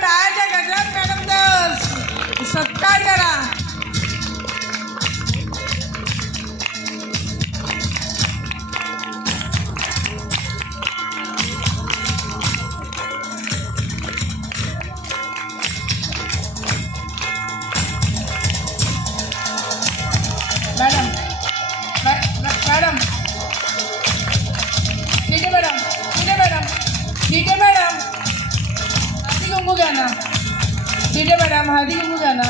टाळ्याच्या गजरात मॅडमचा सत्कार करा. मॅडम मॅडम ठीक आहे मॅडम, ठीक आहे मॅडम, ठीक आहे मॅडम. हळदी कुंकू घ्या ना. ठीक आहे मॅडम, हळदी कुंकू घ्या ना.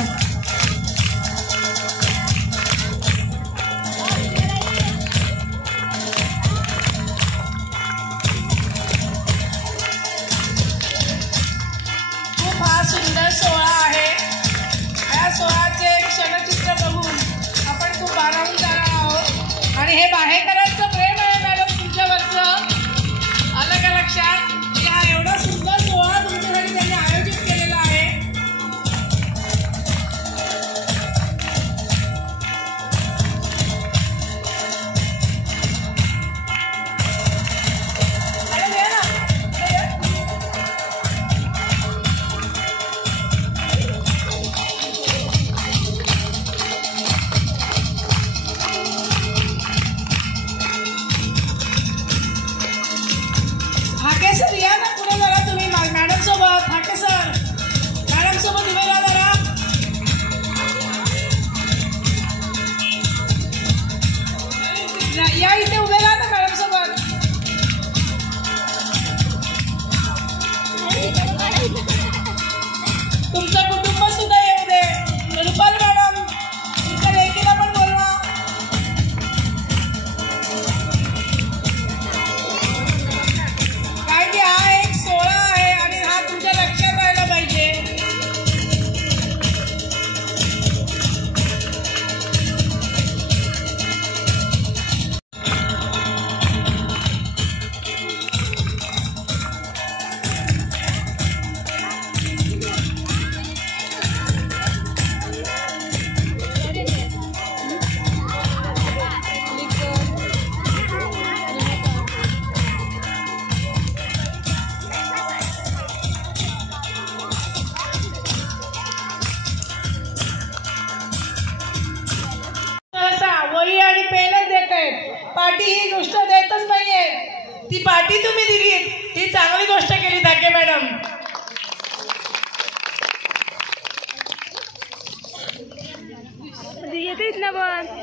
खूप हा सुंदर सोहळा आहे. या सोहळ्याचे क्षणचित्र बघून आपण खूप भारावून जाणार आहोत. आणि हे बाहेरकरांचं प्रेम आहे मॅडम तुमच्यावरचं. आलं का लक्षात की हा एवढा सुंदर सोहळा तुमच्यासाठी त्यांनी आयोजित केलेला आहे. हाके सर या ना पुढे जरा तुम्ही मॅडम सोबत. हाके सर मॅडम सोबत उभे राहा जरा. या इथे उभे राहा ना मॅडम सोबत. तुमचं कुटुंब सुद्धा येऊ दे. रुपाल मॅडम तुमच्या लेकीला पण बोलवा. कारण की हा एक सोहळा आहे आणि हा तुमच्या लक्षात राहायला पाहिजे. वही आणि पेनच देत आहेत. पाटी ही गोष्ट देतच नाहीये. ती पाटी तुम्ही दिली ही चांगली गोष्ट केली धाके मॅडम. येते ना पण